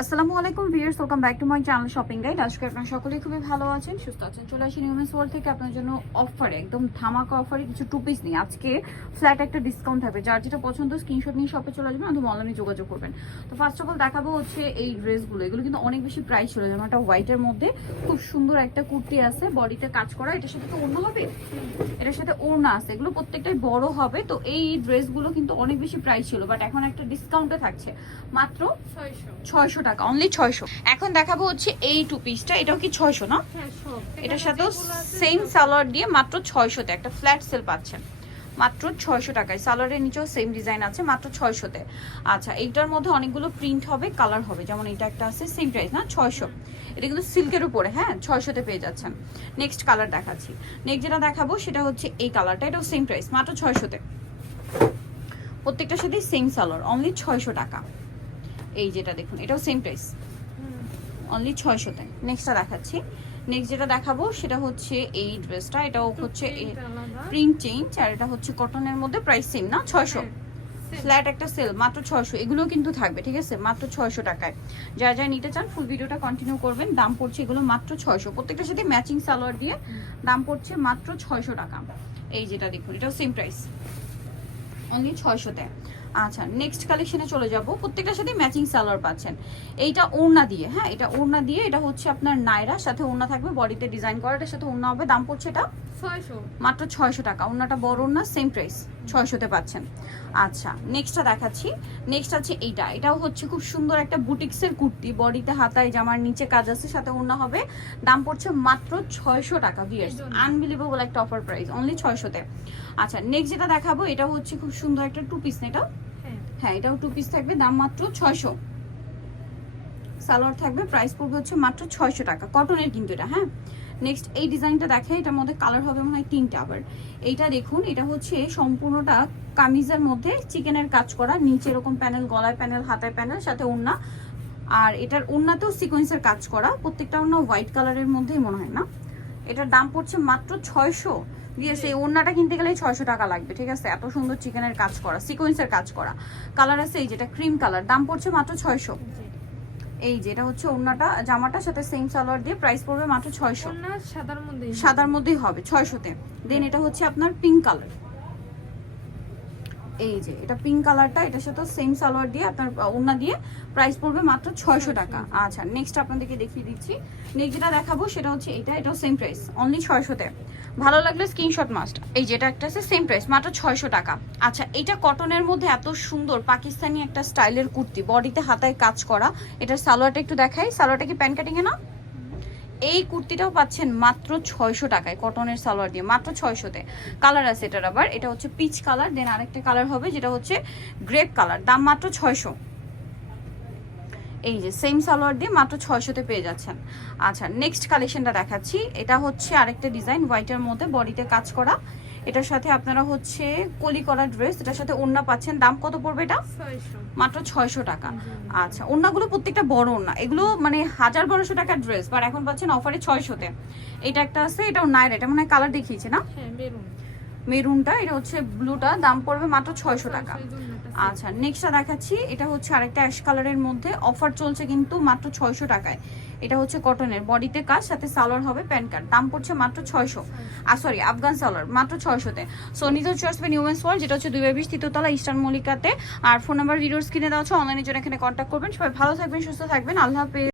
আসসালামু আলাইকুম viewers, welcome back to my channel shopping guide. আজকে আপনারা সকলেই খুবই ভালো আছেন, সুস্থ আছেন। চলে আসি নিউমেন্স ওয়ার্ল্ড থেকে আপনার জন্য অফারে, একদম ধামাকা অফারে কিছু টু পিস নিয়ে আজকে ফ্ল্যাট একটা ডিসকাউন্ট থাকবে। যার যেটা পছন্দ স্ক্রিনশট নিয়ে শপে চলে আসবেন, অথবা অনলাইনে যোগাযোগ করবেন। তো ফার্স্ট অফ অল দেখাবো হচ্ছে এই ড্রেসগুলো। এগুলো কিন্তু অনেক বেশি প্রাইস ছিল। যেমন একটা হোয়াইটের মধ্যে খুব সুন্দর একটা কুর্তি আছে, বডিতে কাজ করা। এটার সাথে তো ওড়না হবে, এটার সাথে ওড়না আছে। এগুলো প্রত্যেকটাই বড় হবে। তো এই ড্রেসগুলো কিন্তু অনেক বেশি প্রাইস ছিল, বাট এখন একটা ডিসকাউন্টে থাকছে মাত্র 600 টাকা, অনলি 600। এখন দেখাবো হচ্ছে এই টু পিসটা, এটাও কি 600 না? এটার সাথেও সেম সালোয়ার দিয়ে মাত্র 600-তে একটা ফ্ল্যাট সেল পাচ্ছেন মাত্র 600 টাকায়। সালোয়ারের নিচেও সেম ডিজাইন আছে মাত্র 600-তে। আচ্ছা, এইটার মধ্যে অনেকগুলো প্রিন্ট হবে, কালার হবে। যেমন এটা একটা আছে, সেম প্রাইস না, 600। এটা কিন্তু সিল্কের উপরে, হ্যাঁ, 600-তে পেয়ে যাচ্ছেন। নেক্সট কালার দেখাচ্ছি। নেক্সট যেটা দেখাবো সেটা হচ্ছে এই কালারটা, এটাও সেম প্রাইস মাত্র 600-তে। প্রত্যেকটার সাথে সেম সালোয়ার, অনলি 600 টাকা। এই যেটা দেখুন, এটাও সেম প্রাইস, অনলি 600-তে। নেক্সটটা দেখাচ্ছি। নেক্সট যেটা দেখাবো সেটা হচ্ছে এই ড্রেসটা, এটাও হচ্ছে প্রিন্ট চেঞ্জ, আর এটা হচ্ছে কটনের মধ্যে, প্রাইস সেম না, 600। ফ্ল্যাট একটা সেল মাত্র 600। এগুলো কিন্তু থাকবে, ঠিক আছে, মাত্র 600 টাকায়। যা যা নিতে চান ফুল ভিডিওটা কন্টিনিউ করবেন। দাম পড়ছে এগুলো মাত্র 600, প্রত্যেকটার সাথে ম্যাচিং সালোয়ার দিয়ে দাম পড়ছে মাত্র 600 টাকা। এই যেটা দেখুন, এটাও সেম প্রাইস, অনলি 600-তে। আচ্ছা, নেক্সট কালেকশনে চলে যাব। প্রত্যেকটার সাথে ম্যাচিং সালোয়ার পাচ্ছেন। এইটা ওড়না দিয়ে, হ্যাঁ, এটা ওড়না দিয়ে। এটা হচ্ছে আপনার নায়রা, সাথে ওড়না থাকবে, বডিতে ডিজাইন করা, এটার সাথে ওড়না হবে। দাম পড়ছে এটা 600, মাত্র 600 টাকা। ওড়নাটা বড় ওড়না, সেম প্রাইস, 600-তে পাচ্ছেন। আচ্ছা, নেক্সটটা দেখাচ্ছি। নেক্সট আছে এইটা, এটাও হচ্ছে খুব সুন্দর একটা বুটিক্সের কুর্তি, বডিতে হাতায় জামার নিচে কাজ আছে, সাথে ওড়না হবে। দাম পড়ছে মাত্র 600 টাকা। ভিউয়ার্স, আনবিলিভেবল একটা অফার প্রাইস, অনলি 600-তে। আচ্ছা, নেক্সট যেটা দেখাবো এটা হচ্ছে খুব সুন্দর একটা টু পিস, না এটা? হ্যাঁ, এটাও টু পিস থাকবে, দাম মাত্র 600। সালোয়ার থাকবে, প্রাইস পড়বে হচ্ছে মাত্র 600 টাকা। কটনের কিন্তু এটা, হ্যাঁ। নেক্সট এই ডিজাইনটা দেখে, এটার মধ্যে কালার হবে মনে হয় 3টা। আবার এইটা দেখুন, এটা হচ্ছে সম্পূর্ণটা কামিজের মধ্যে চিকেনের কাজ করা, নিচে এরকম প্যানেল, গলায় প্যানেল, হাতায় প্যানেল, সাথে ওড়না। আর এটার ওড়নাতেও সিকোয়েন্সের কাজ করা। প্রত্যেকটা ওড়না হোয়াইট কালারের মধ্যেই মনে হয়, না? এটার দাম পড়ছে মাত্র 600। দিয়েস, এই ওড়নাটা কিনতে গেলে 600 টাকা লাগবে, ঠিক আছে। এত সুন্দর চিকেনের কাজ করা, সিকোয়েন্সের কাজ করা। কালার আছে এই যেটা ক্রিম কালার, দাম পড়ছে মাত্র 600। এই যে এটা হচ্ছে ওড়নাটা, জামাটার সাথে সেম সালোয়ার দিয়ে, প্রাইস পড়বে মাত্র 600। সাদার মধ্যেই হবে 600-তে। দেন এটা হচ্ছে আপনার পিঙ্ক কালার। এই যে এটা পিঙ্ক কালারটা, এটার সাথে সেম সালোয়ার দিয়ে আপনার ওড়না দিয়ে, প্রাইস পড়বে মাত্র 600 টাকা। আচ্ছা, নেক্সট আপনাদেরকে দেখিয়ে দিচ্ছি। নেক্সট যেটা দেখাবো সেটা হচ্ছে এটা, এটাও সেম প্রাইস, অনলি 600-তে। ভালো লাগলে স্ক্রিনশট মাস্ট। এই যেটা একটা আছে, সেম প্রাইস, মাত্র 600 টাকা। আচ্ছা, এটা কটনের মধ্যে এত সুন্দর পাকিস্তানি একটা স্টাইলের কুর্তি, বডিতে হাতায় কাজ করা। এটার সালোয়ারটা একটু দেখাই। সালোয়ারটা কি প্যান্ট কাটিং এ না? এই কুর্তিটাও পাচ্ছেন মাত্র 600 টাকায়, কটনের সালোয়ার দিয়ে, মাত্র 600-তে। কালার আছে এটার আবার, এটা হচ্ছে পিচ কালার, দেন আরেকটা কালার হবে যেটা হচ্ছে গ্রেপ কালার, দাম মাত্র 600। এই যে সেম সালোয়ার দিয়ে মাত্র 600-তে পেয়ে যাচ্ছেন। আচ্ছা, নেক্সট কালেকশনটা দেখাচ্ছি। এটা হচ্ছে আরেকটা ডিজাইন, হোয়াইটের মধ্যে, বডিতে কাজ করা। এটার সাথে আপনারা হচ্ছে কলি করা ড্রেস, এটার সাথে ওড়না পাচ্ছেন। দাম কত পড়বে এটা? 600, মাত্র 600 টাকা। আচ্ছা, ওড়নাগুলো প্রত্যেকটা বড় ওড়না, এগুলো মানে 1200 টাকার ড্রেস, বাট এখন পাচ্ছেন অফারে 600-তে। এটা একটা আছে, এটাও নাইরা, এটা মনে হয় কালার দেখিয়েছে না? মেরুনটা, এটা হচ্ছে ব্লুটা, দাম পড়বে মাত্র 600 টাকা। আচ্ছা, নেক্সটটা দেখাচ্ছি। এটা হচ্ছে আরেকটা অ্যাশ কালারের মধ্যে, অফার চলছে কিন্তু মাত্র 600 টাকায়। এটা হচ্ছে কটনের, বডিতে কাজ, সাথে সালোয়ার হবে প্যান্ট কার্ড, দাম পড়ছে মাত্র 600। সরি, আফগান সালোয়ার, মাত্র 600-তে। সো নিতে হচ্ছে আসবে নিউমেন্স ওয়ার্ল্ড, যেটা হচ্ছে 220 তৃতীয়তলা, ইস্টার্ন মল্লিকাতে। আর ফোন নাম্বার ভিডিওর স্ক্রিনে দেওয়া হচ্ছে, অনলাইনের জন্য এখানে কন্ট্যাক্ট করবেন। সবাই ভালো থাকবেন, সুস্থ থাকবেন, আল্লাহ হাফেজ।